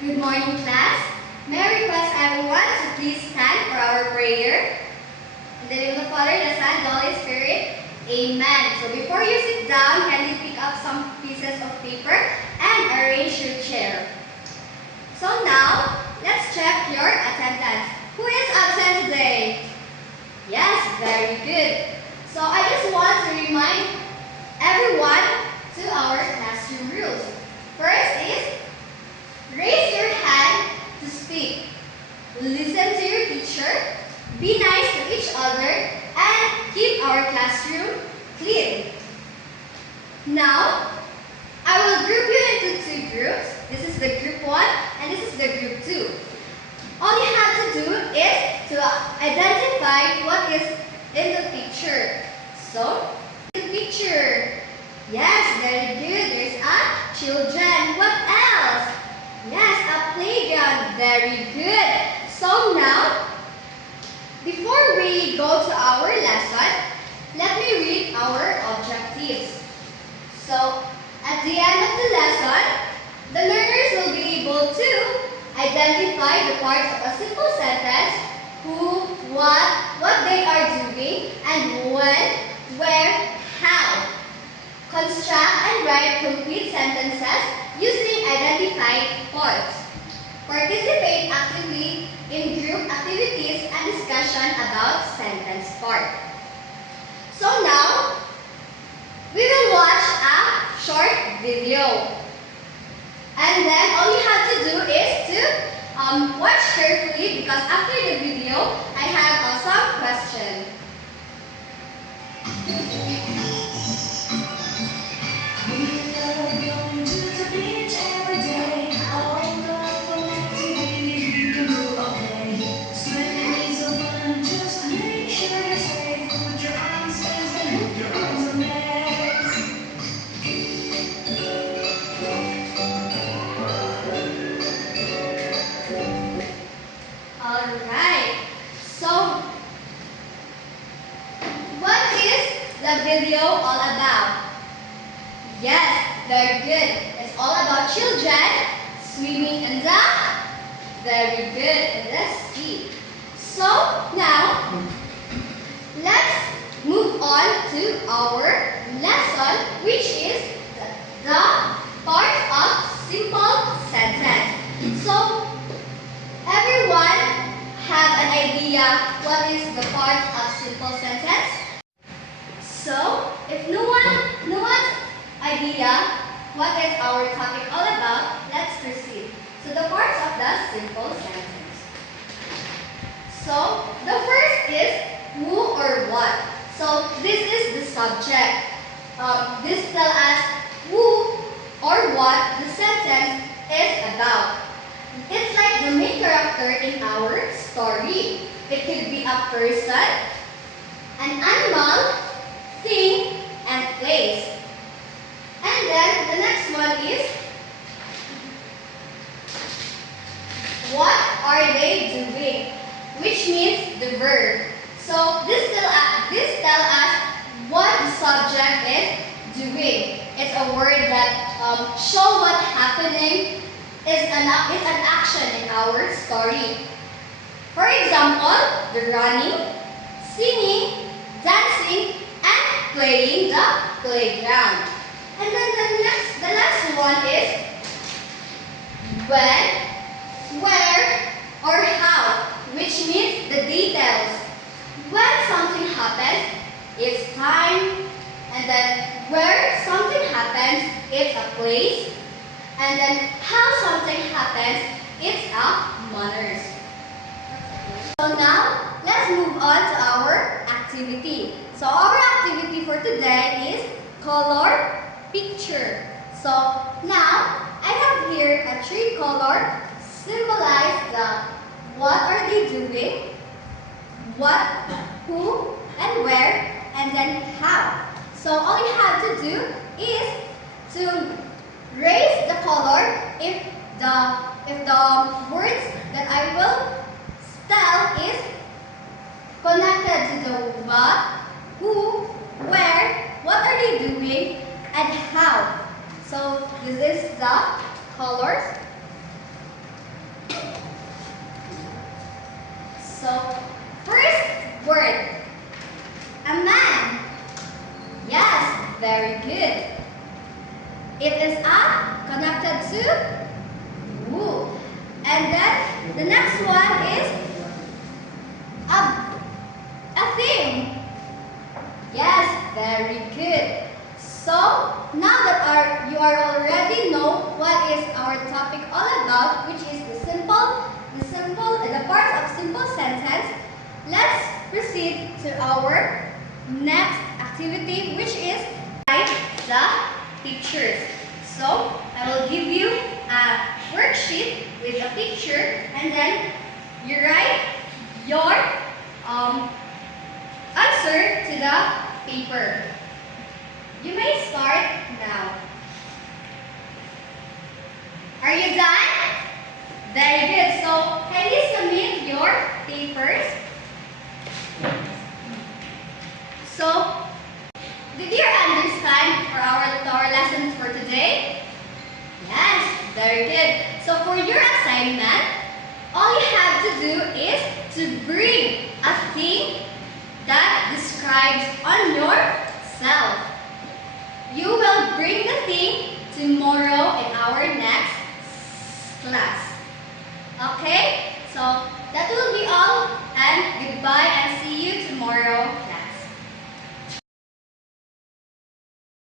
Good morning, class. May I request everyone to please stand for our prayer. In the name of the Father, the Son, and the Holy Spirit. Amen. So before you sit down, can you pick up some pieces of paper and arrange your chair? So now, let's check your attendance. Who is absent today? Yes, very good. So I just want to remind everyone to our classroom rules. First is, raise your hand to speak. Listen to your teacher. Be nice to each other and keep our classroom clean. Now, I will group you into two groups. This is the group 1 and this is the group 2. All you have to do is to identify what is in the picture. So, the picture. Yes, very good. There's a children. What else? Yes, a playground. Very good. So now, before we go to our lesson, let me read our objectives. So, at the end of the lesson, the learners will be able to identify the parts of a simple sentence, who, what they are doing, and when, where, how. Construct and write complete sentences using identified parts. Participate actively in group activities and discussion about sentence part. So now, we will watch a short video. And then all you have to do is to watch carefully, because after the video, I have some questions. Alright, so what is the video all about? Yes, very good. It's all about children swimming in the very good in the sea. So now let's move on to our lesson, which is the part of simple sentence. So everyone have an idea what is the part of simple sentence? So, if no one's idea what is our topic all about, let's proceed. So, the parts of the simple sentence. So, the first is who or what. So, this is the subject. This tells us who or what the sentence is about. It's like the main character in our story. It could be a person, an animal, thing, and place. And then the next one is, what are they doing? Which means the verb. So this tells us what the subject is doing. It's a word that shows what's happening. Is an action in our story. For example, the running, singing, dancing, and playing the playground. And then the last one is when, where, or how, which means the details. When something happens, it's time, and then where something happens, it's a place. And then how something happens, it's a manners. So now, let's move on to our activity. So our activity for today is color picture. So now, I have here a three color symbolize the what are they doing, what, who, and where, and then how. So all you have to do is to raise the color if the words that I will spell is connected to the what, who, where, what are they doing, and how. So this is the colors. So, first word. A man. Yes, very good. It is a connected to woo. And then the next one is a thing. Yes, very good. So now that you are already know what is our topic all about, which is the parts of simple sentence, let's proceed to our next activity, which is write the pictures. So I will give you a worksheet with a picture, and then you write your answer to the paper. You may start now. Are you done? Very good. So can you submit your papers? So, did you understand our lessons for today? Yes, very good. So for your assignment, all you have to do is to bring a thing that describes on yourself. You will bring the thing tomorrow in our next class. Okay? So that will be all, and goodbye and see you tomorrow.